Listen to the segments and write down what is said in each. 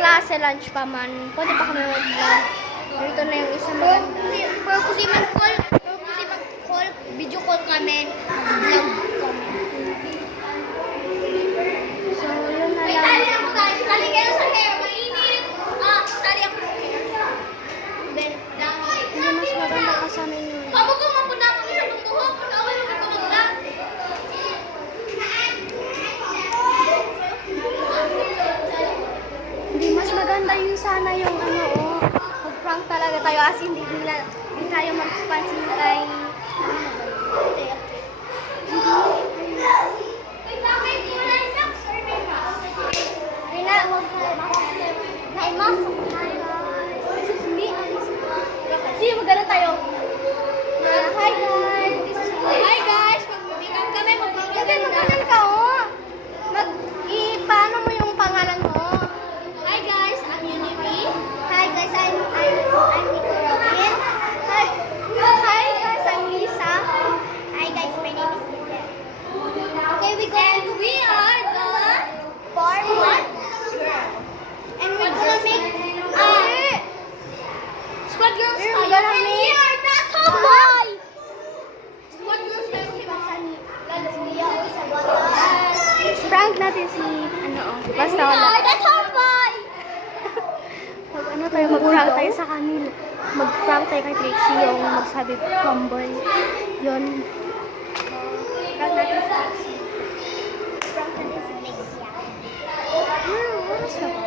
klase, lunch pa man. Pwede pa kami mag-vlog. Dito na yung isa maganda. Pero kasi mag-call, video call kami, mag-vlog kami. So, yun na lang. Tali kayo sa hair, mainit. Tali ako sa hair. Hindi mas maganda ka sana yun. Kamu ko mapuna kami sa buhok. Pag-awal mo ito mag-vlog. Hindi mas maganda yun sana yung ano, mag-prank talaga tayo as hindi tayo magpansin kay Sige, magana tayo. Hi guys! Hi guys! Mag-makeup kami. Magana ka, oh! Paano mo yung pangalan mo? Hi guys, I'm Univi. Hi guys, I'm Nico Robin. Hi guys, I'm Lisa. Hi guys, my name is Lisa. Okay, And we are the Squad. And we're gonna make Squad Girls We're tayo. gonna And we make- are the tomboy! Squad Girls tayo. Prank natin si basta We wala. are the tomboy! Mag-prank tayo sa kanila. Mag-prank tayo kay Trixie yung magsabi tomboy. Yun. Prank natin si Trixie. Oras na ba?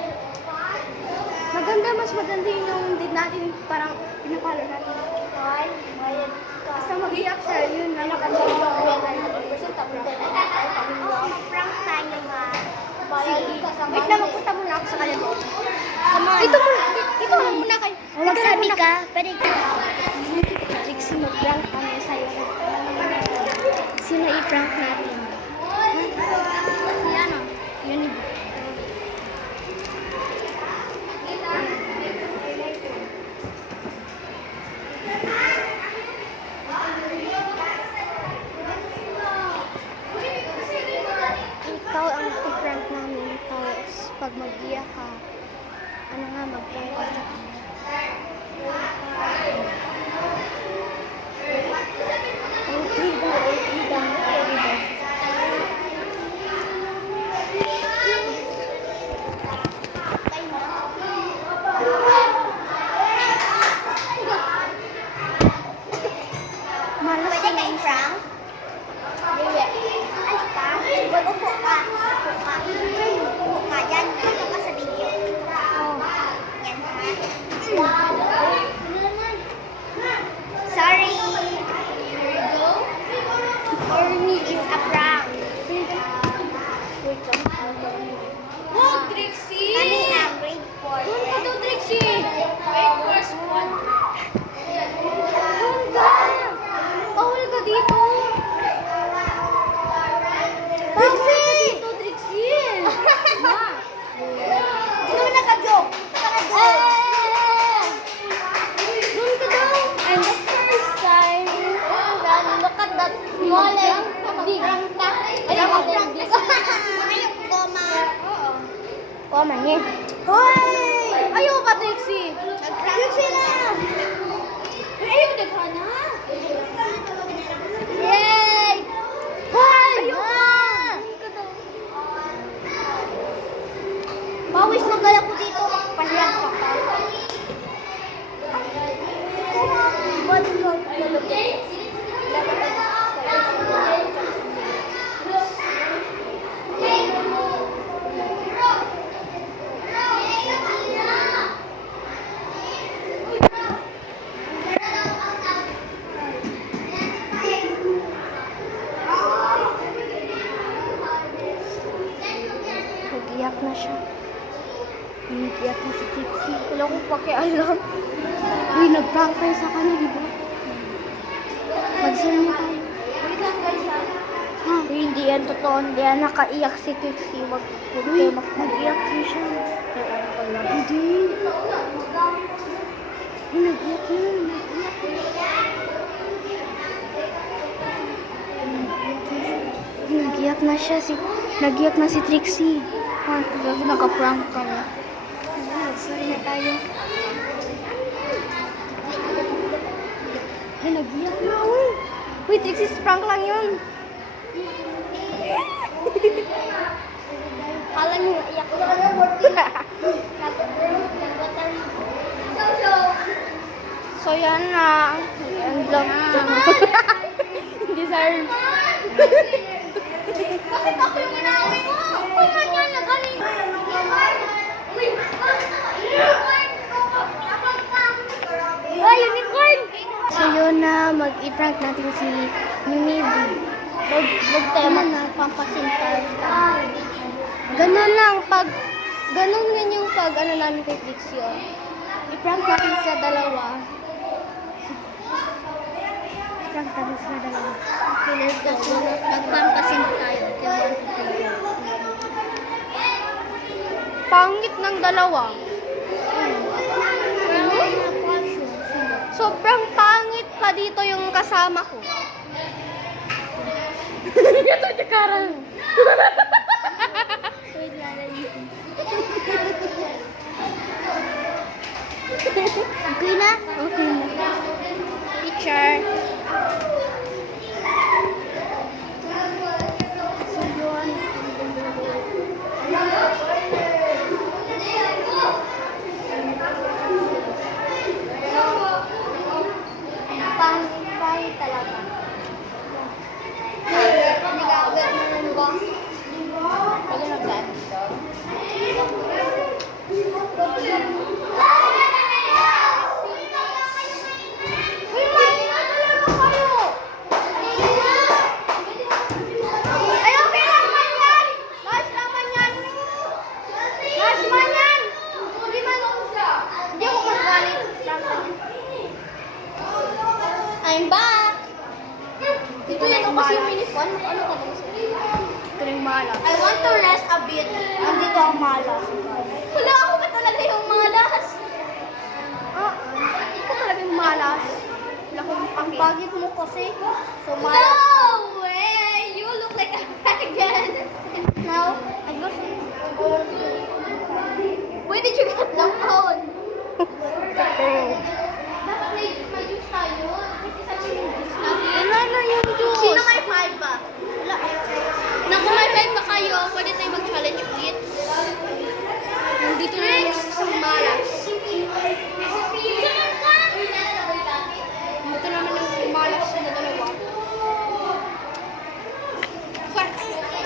Mas maganda yung hindi natin parang pinapalo natin. Basta mag-iyak siya, yun na nakachal yung Prank tayo ba? Wait na, magpunta muna ako sa kanya doon. Come on. Ito lang muna kayo. Magsabi ka, pwede ka. Trixie, mag-prank kami sa'yo. Sino i-prank natin? Yan o. Yun. Ikaw ang i-prank namin. Tapos, pag mag-iyak ka, ano nga, mag-prank ka sa kanya. Okay daw. Malas Pwede ka i-prank? Ano ka? Upo ka. Upo ka dyan. Upo ka sa video. Yan ha. Sorry. Here you go. For me, it's a prank. Wow, Trixie! Kami na, grade 4. Doon ka daw, Trixie! Grade 4 squad. Doon ka! Bawal ka dito! Bawal ka dito, Trixie! Ma! Ito na naka-joke. Doon ka daw! And the first time... Look at that wallet. Prank ka. Prank ka. Ayok ko, ma. Oh, mani. Hoy! Ayaw ka, Trixie! Trixie na! Ayaw, daghan na. Yay! Hoy! Ayaw ka! Pawis na gala ko dito. Pahiyan ka pa. Nag-iyak na siya. Nag-iyak na si Trixie. Wala kong pakialam. Uy, nag-prank tayo sa kanya, di ba? Mag-share na tayo. Ha? Hindi yan totoo. Hindi yan nakaiyak si Trixie. Wag Uy, nag-iyak din siya. Hindi. Uy, nag-iyak na. Nag-iyak na siya. Nag-iyak na si Trixie. Kasi naka-prank kami. Sorry na tayo. Ay, nag-iyak na ako. Wait, Trixie, prank lang yun. Kala niyo, iyak ko. So, yan na. End up na. Deserve. Bakit ako yung inaaway mo? Kung man yan, nagaling. Ay, unicorn! So, yun na. Mag-i-prank natin si Univi. Mag-tema na. Pampasintal. Ganun lang. Ganun yan yung ano namin kay Trixie. I-prank natin sa dalawa. I-prank natin sa dalawa. Okay, let's go. Nagpampasin tayo. Pangit ng dalawa. Sobrang pangit pa dito yung kasama ko. Ito yung karan. Wait, lalayin. Okay na? Okay na. Picture. So, yun. Pangit talaga. Nag-aagad na ng boss. Pwede nag-aagad dito. Uy, mali na talaga kayo! Ay, okay lang man yan! Mas naman yan! Mas man yan! Hindi man ako siya. Hindi ako magalit. I'm back! Dito yan ako kasi yung minifon. Ano ka ba siya? Ito na yung malas. I want to rest a bit. Andito ang malas. Wala ako ka talaga yung malas. Ikaw talaga yung malas. Wala akong Ang pake. pagit mo kasi. So malas. No way! You look like a dragon. Now, I look. Where did you get the phone? Okay. Dapat may juice tayo. Isa lang yung juice natin. Wala na yung juice. Sino may 5 ba? Wala. Naku, may 5 ba kayo? Pwede tayo mag-challenge ulit. Nandito na yung isang malas. Ito naman yung malas na dalawa.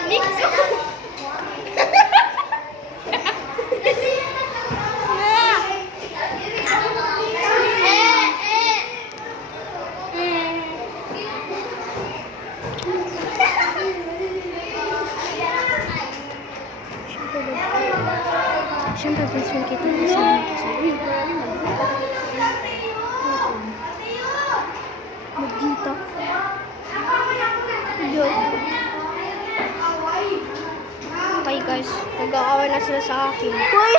Nico! Siyempre, first week kita kasama kasi. Magdito. Okay guys, nag-aaway na sila sa akin. Hoy!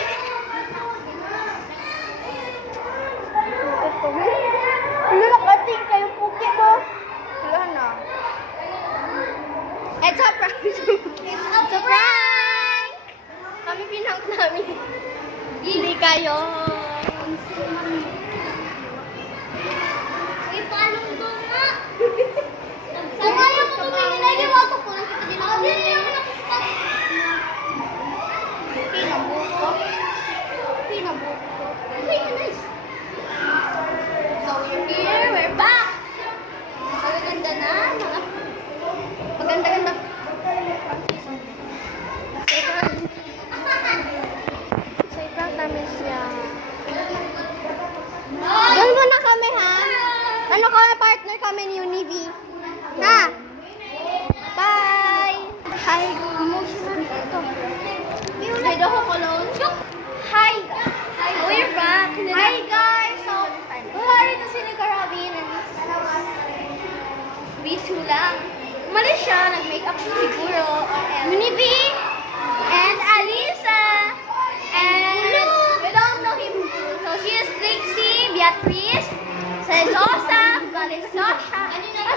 Ano nakating kayong puki mo? Wala na. It's a prank! It's a prank! Kami pinank namin. Hindi kayo. Uy, paano mo doon nga? Kung ayaw mo tumingin, ay liwato po. Nakita din ako. Hindi ako nakuspat. Pinabuko. Pinabuko. Uy, nice. So, we're here. We're back. Magaganda na. Maganda-ganda. So, i-prank namin siya. Doon muna kami, ha? Ano kami, partner kami ni Univi. Na! Bye! Hi! Emotional ito. May daho ko lang. Hi! Hi, we're back. Hi, guys! So, wala rin si Nika Robin. We two lang. Umalis siya, nag-makeup siguro. Univi! And Alisa. And we don't know him. So she is Trixie, Beatrice, Celosa, Sasha.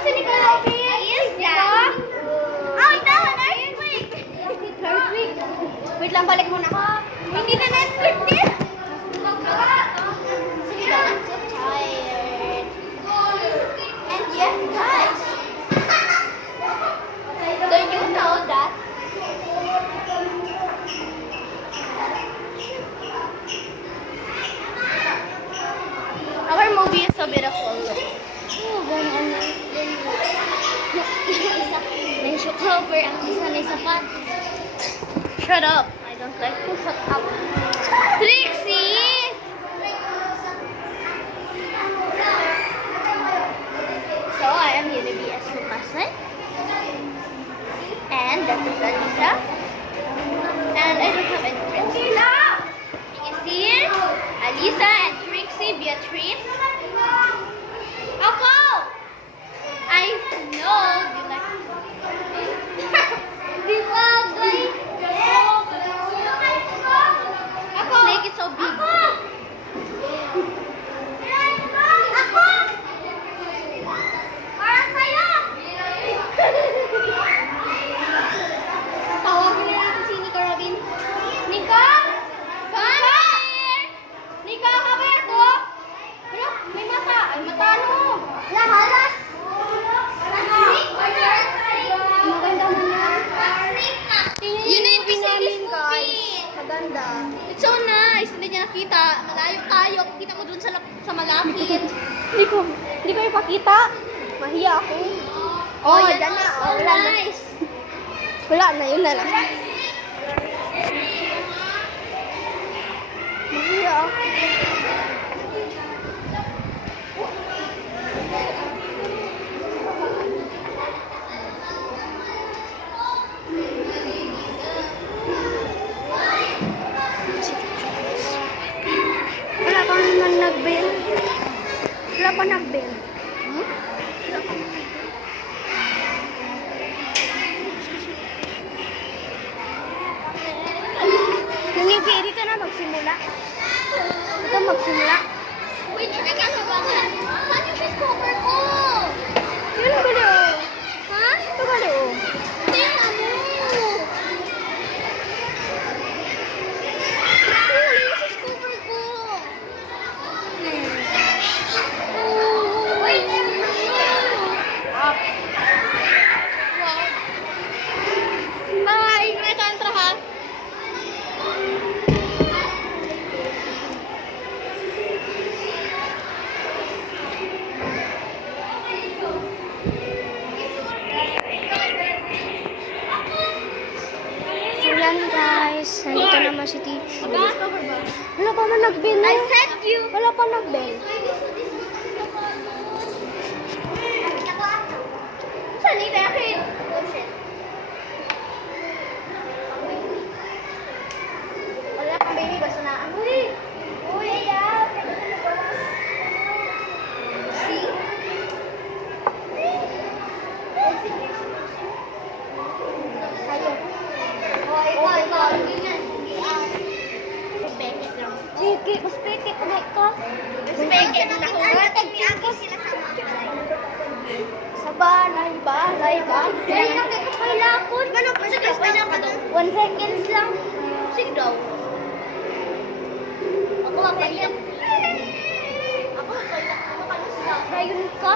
si Nika Robin? He is Dan. Oh, ito, an earthquake. Earthquake. Wait lang, balik muna. Hindi na earthquake din. so beautiful. Oh, gano'n. Isa, may shoe cover, ang isa may sapat. Shut up. I don't like to shut up. Trixie! So, I am gonna be a Sumasan. And that is Alisa. And I don't have any friends. You see it? Alisa and Trixie, Beatrice. Ako! I know you like Di ba, guys? Ako! Snake is so big. Ako! Para sa'yo! Tawagin na natin si Nika Robin. Nika! Come here! Nika, come here to! Wala, may mata. Ay, mata ano? Lahalas! Maganda man yan. Yun na yung namin, movie. guys. Maganda. It's so nice. Hindi niya nakita. Malayo tayo. Kita mo dun sa malapit. Hindi ko ipakita. Mahiya ako. Oh, yan dyan na. so Oh, wala na. nice. Wala na, yun na lang. Mahiya ako. Wala pa naman nag-bell. Wala pa nag-bell. Hmm? Nanibi, dito na magsimula. Dito magsimula. Wait, nagkano ba nga? Saan yung fish cover ko? Yun gali oh. Ha? Ito gali oh. Tingnan mo. Wala yung fish cover ko. Wait, Up. wow. Bye! May tantra ha? So yan guys. Nandito naman si teacher. Fish cover ba? Wala pa man nag-bell. I no? said you. Wala pa nag-bell. Saan ni Becky? Oh shit. Wala kang baby ba sa naan? Uy! Uy, yeah! See? Sa'yo. Oh, ikaw. Ganyan. Pekit lang. Sige, mas pekit na ito. Pekit lang. Nakatag ni Aki sila sa mga Sa balay, balay, balay. Dali lang kayo kailapon. Sige, pwede ka daw. 1 seconds lang. Sige daw. Ako ang paiyak. Ako ang paiyak. Ano ka na sila? Rayon ka.